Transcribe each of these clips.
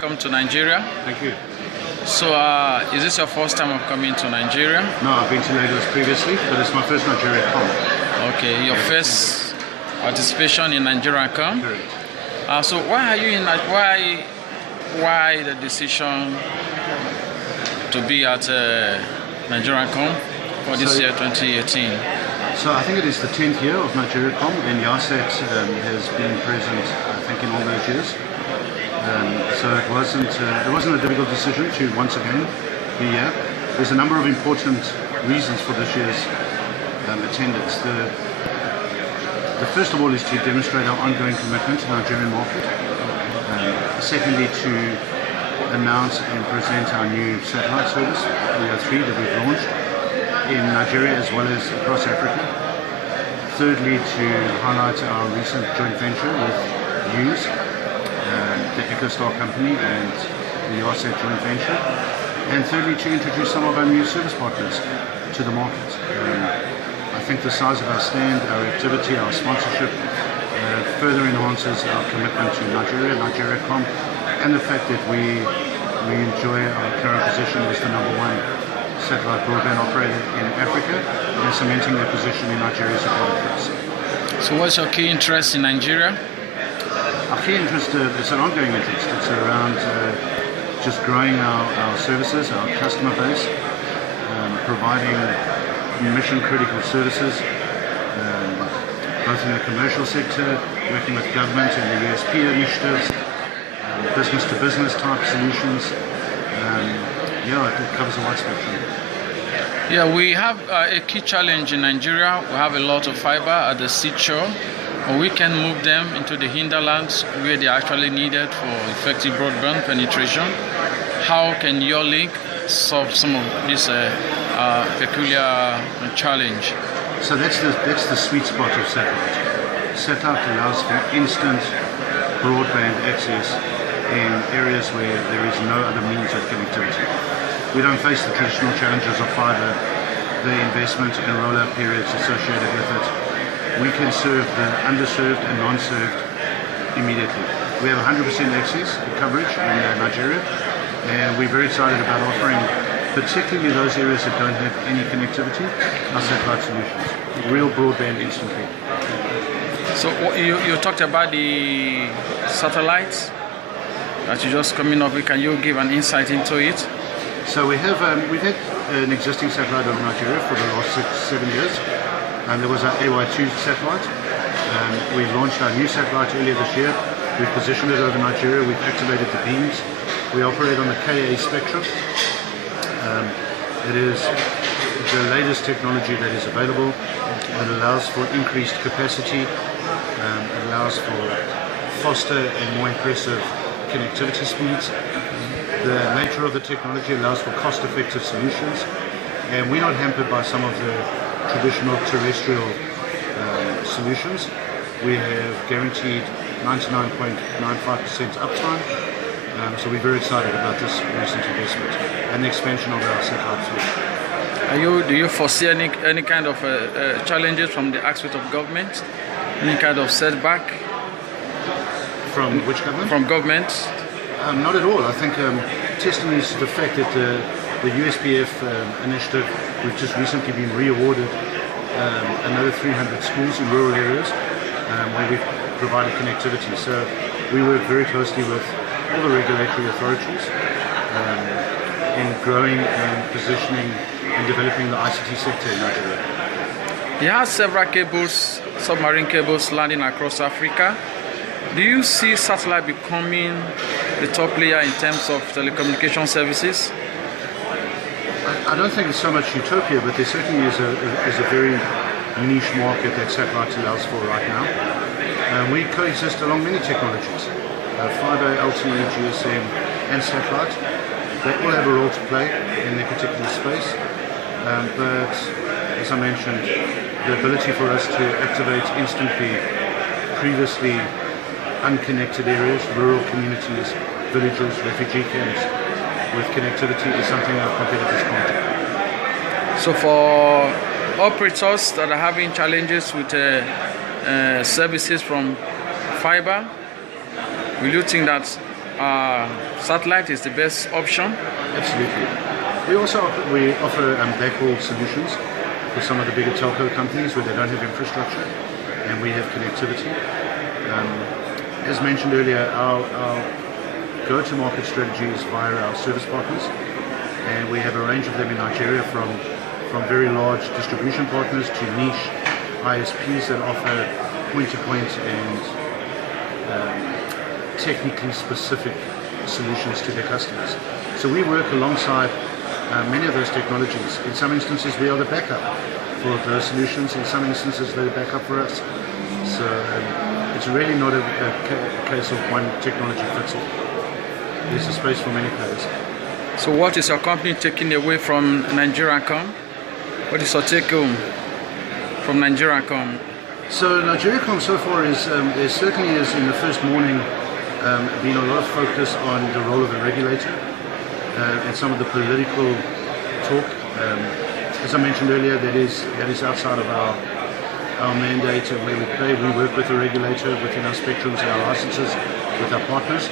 Welcome to Nigeria. Thank you. So, is this your first time of coming to Nigeria? No, I've been to Lagos previously, but it's my first Nigeria come. Okay, your first participation in Nigeria come. Correct. So, why are you in? Why the decision to be at Nigeria come for this year 2018? So I think it is the 10th year of Nigeria Com, and Yahsat has been present, I think, in all those years. So it wasn't a difficult decision to once again be here. There's a number of important reasons for this year's attendance. The first of all is to demonstrate our ongoing commitment to the Nigerian market. Secondly, to announce and present our new satellite service, LEO3, that we've launched in Nigeria as well as across Africa. Thirdly, to highlight our recent joint venture with Hughes, the EchoStar company, and the Yahsat joint venture. And thirdly, to introduce some of our new service partners to the market. I think the size of our stand, our activity, our sponsorship further enhances our commitment to Nigeria Com, and the fact that we enjoy our current position as the #1 satellite broadband operator in Africa, and cementing their position in Nigeria as a part of this. So, what's your key interest in Nigeria? Our key interest is an ongoing interest. It's around just growing our services, our customer base, providing mission-critical services, both in the commercial sector, working with government and the USP initiatives, business-to-business type solutions. It covers a wide spectrum. Yeah, we have a key challenge in Nigeria. We have a lot of fiber at the seashore, but we can move them into the hinterlands where they are actually needed for effective broadband penetration. How can your link solve some of this peculiar challenge? So that's the sweet spot of satellite. Satellite allows for instant broadband access in areas where there is no other means of connectivity. We don't face the traditional challenges of fiber, the investment and rollout periods associated with it. We can serve the underserved and non-served immediately. We have 100% access coverage in Nigeria, and we're very excited about offering particularly those areas that don't have any connectivity, our satellite solutions. Real broadband instantly. So you talked about the satellites that you just coming up with. Can you give an insight into it? So we've had an existing satellite over Nigeria for the last 6-7 years, and there was our AY2 satellite. We launched our new satellite earlier this year. We've positioned it over Nigeria. We've activated the beams. We operate on the Ka spectrum. It is the latest technology that is available. It allows for increased capacity. It allows for faster and more impressive connectivity speeds. The nature of the technology allows for cost-effective solutions, and we're not hampered by some of the traditional terrestrial solutions. We have guaranteed 99.95% uptime. So we're very excited about this recent investment and the expansion of our satellite fleet. Do you foresee any kind of challenges from the aspect of government? Any kind of setback? From which government? From government? Not at all. I think testimonies to the fact that the USPF initiative, we've just recently been re-awarded another 300 schools in rural areas where we've provided connectivity. So we work very closely with all the regulatory authorities in growing and positioning and developing the ICT sector in Nigeria. You have several cables, submarine cables landing across Africa. Do you see satellite becoming the top player in terms of telecommunication services? I don't think it's so much utopia, but there certainly is a very niche market that satellite allows for right now. We coexist along many technologies. Fiber, LTE, GSM, and satellite. They all have a role to play in their particular space. But as I mentioned, the ability for us to activate instantly previously unconnected areas, rural communities, villages, refugee camps, with connectivity is something our competitors can't do. So for operators that are having challenges with services from fiber, will you think that satellite is the best option? Absolutely. We also offer backhaul solutions for some of the bigger telco companies where they don't have infrastructure and we have connectivity. As mentioned earlier, our go-to-market strategy is via our service partners, and we have a range of them in Nigeria from very large distribution partners to niche ISPs that offer point-to-point and technically specific solutions to their customers. So we work alongside many of those technologies. In some instances we are the backup for those solutions, in some instances they're the backup for us. So it's really not a case of one technology fits all. There's a space for many players. So what is your company taking away from Nigeriacom? What is your take home from Nigeriacom? So Nigeriacom so far is, there certainly is in the first morning been a lot of focus on the role of the regulator and some of the political talk. As I mentioned earlier, that is outside of our mandate and where we play. We work with the regulator within our spectrums and our licenses with our partners.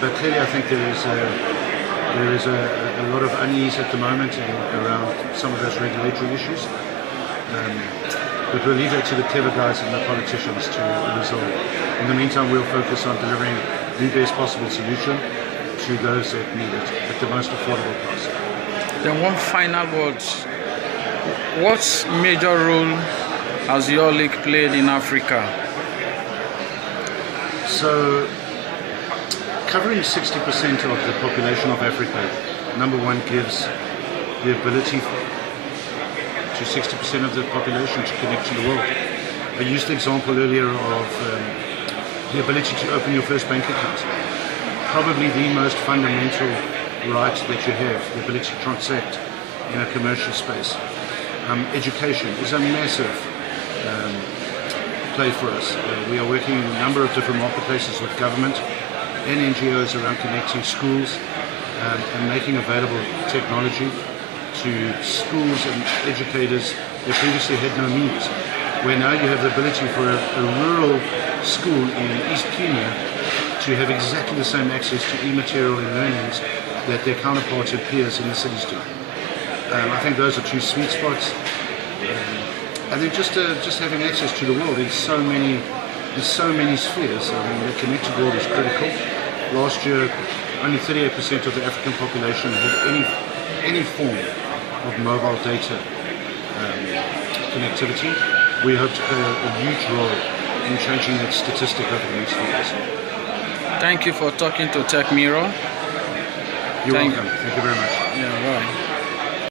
But clearly I think there is a lot of unease at the moment around some of those regulatory issues. But we'll leave it to the clever guys and the politicians to resolve. In the meantime, we'll focus on delivering the best possible solution to those that need it at the most affordable cost. Then one final word. What major role has your league played in Africa? So, covering 60% of the population of Africa, number one, gives the ability to 60% of the population to connect to the world. I used the example earlier of the ability to open your first bank account. Probably the most fundamental right that you have, the ability to transact in a commercial space. Education is a massive play for us. We are working in a number of different marketplaces with government and NGOs around connecting schools and making available technology to schools and educators that previously had no means, where now you have the ability for a rural school in East Kenya to have exactly the same access to e-material and learnings that their counterparts and peers in the cities do. I think those are two sweet spots. And then just having access to the world in so many spheres. I mean, the connected world is critical. Last year, only 38% of the African population had any form of mobile data connectivity. We hope to play a huge role in changing that statistic over the next few years. Thank you for talking to TechMirror. You're welcome. Thank you very much.